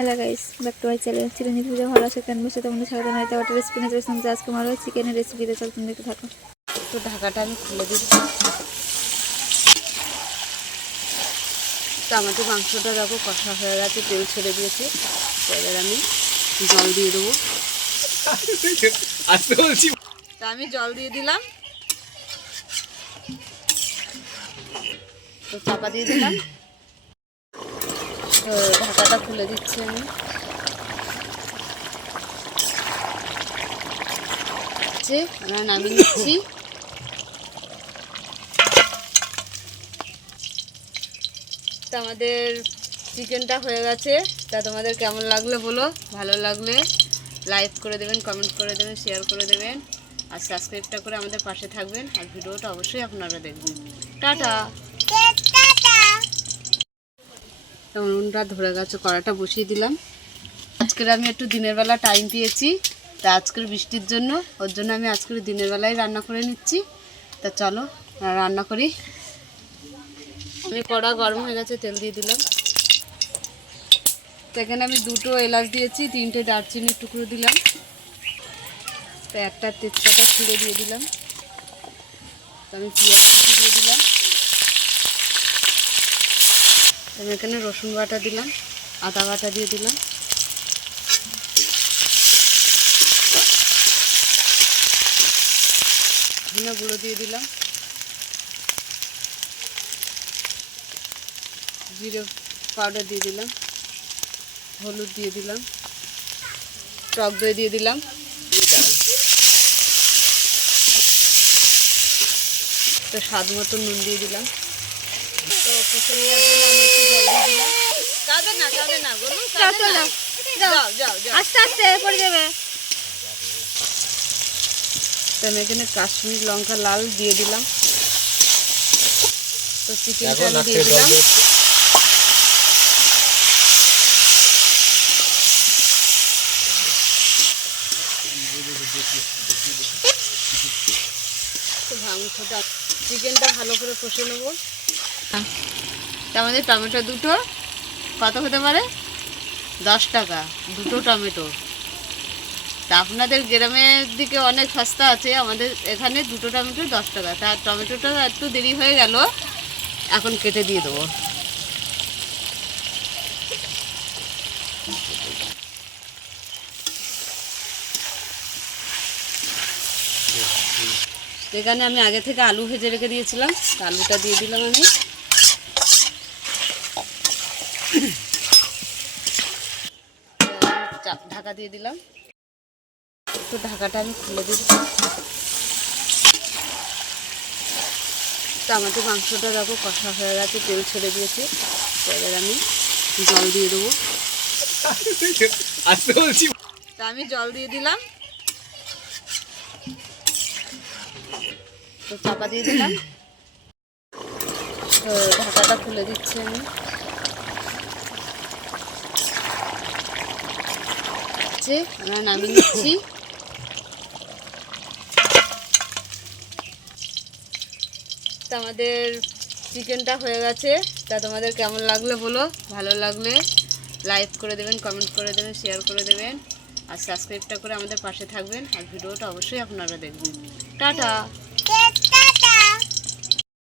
Hello guys back to my channel Chiranjit Puja ভালো আছে? কেন বসে তোমাদের স্বাগত জানাই একটা রেসিপি নিয়ে চলে এসেছি আজকে আমার চিকেনের রেসিপিতে চল তুমি দেখতে থাকো। তো ঢাকাটা আমি খুলে দিচ্ছি তো আমাদের মাংসটা দেখো কষা হয়ে গেছে তেল ছেড়ে দিয়েছে। তো এবার আমি জল দিয়ে দেবো। আসতে বলছি তো আমি জল দিয়ে দিলাম। তো চাপা দিয়ে দিলাম। তো ঢাকাটা খুলে দিচ্ছি আমি। আমরা নামিয়ে নিচ্ছি। তো আমাদের চিকেনটা হয়ে গেছে। তা তোমাদের কেমন লাগল বলো? ভালো লাগলে লাইক করে দেবেন কমেন্ট করে দেবেন শেয়ার করে দেবেন। আর সাবস্ক্রাইবটা করে আমাদের পাশে থাকবেন। আর ভিডিওটা অবশ্যই আপনারা দেখবেন। টাটা! তো উনুনটা ধরে গেছে কড়াটা বসিয়ে দিলাম। আজকের আমি একটু দিনের বেলা টাইম পেয়েছি, তা আজকের বৃষ্টির জন্য, ওর জন্য আমি আজকের দিনের বেলায় রান্না করে নিচ্ছি। তা চলো রান্না করি। আমি কড়া গরম হয়ে গেছে, তেল দিয়ে দিলাম। সেখানে আমি দুটো এলাচ দিয়েছি, তিনটে দারচিনির টুকরো দিলাম। তো একটা তেজপাতা ছিঁড়ে দিয়ে দিলাম। আমি পেঁয়াজ দিয়ে দিলাম। আমি এখানে রসুন বাটা দিলাম, আদা বাটা দিয়ে দিলাম। ধনে গুঁড়ো দিয়ে দিলাম। জিরে পাউডার দিয়ে দিলাম। হলুদ দিয়ে দিলাম। টক দই দিয়ে দিলাম। তো স্বাদ মতো নুন দিয়ে দিলাম। তো কষে নেওয়ার জন্য আমি একটু জল দিয়ে দিলাম কাঁদে না কাঁদে না বলুন কাঁদে না। যাও যাও। যাও আস্তে আস্তে পড়ে যাবে। তো আমি এখানে কাশ্মীর লঙ্কা লাল দিয়ে দিলাম। তো চিকেনটা আমি দিয়ে দিলাম। তো মাংসটা চিকেনটা ভালো করে কষে নেব। আমাদের টমেটো দুটো। কত হতে পারে? দশ টাকা। দুটো টমেটো। তা আপনাদের গ্রামের দিকে অনেক সস্তা আছে, আমাদের এখানে দুটো টমেটো দশ টাকা। তা টমেটোটা একটু দেরি হয়ে গেল, এখন কেটে দিয়ে দেবো। এখানে আমি আগে থেকে আলু ভেজে রেখে দিয়েছিলাম। আলুটা দিয়ে দিলাম আমি। ঢাকা দিয়ে দিলাম। তো ঢাকাটা আমি খুলে দিচ্ছি। তো আমাদের মাংসটা দেখো কষা হয়ে গেছে তেল ছেড়ে দিয়েছে। তো এবার আমি জল দিয়ে দেবো। আসতে বলছি তো আমি জল দিয়ে দিলাম। তো চাপা দিয়ে দিলাম। তো ঢাকাটা খুলে দিচ্ছি আমি। হচ্ছে, আমরা নামিয়ে নিচ্ছি। তো আমাদের চিকেনটা হয়ে গেছে। তা তোমাদের কেমন লাগল বলো? ভালো লাগলে লাইক করে দেবেন কমেন্ট করে দেবেন শেয়ার করে দেবেন। আর সাবস্ক্রাইবটা করে আমাদের পাশে থাকবেন। আর ভিডিওটা অবশ্যই আপনারা দেখবেন। টাটা!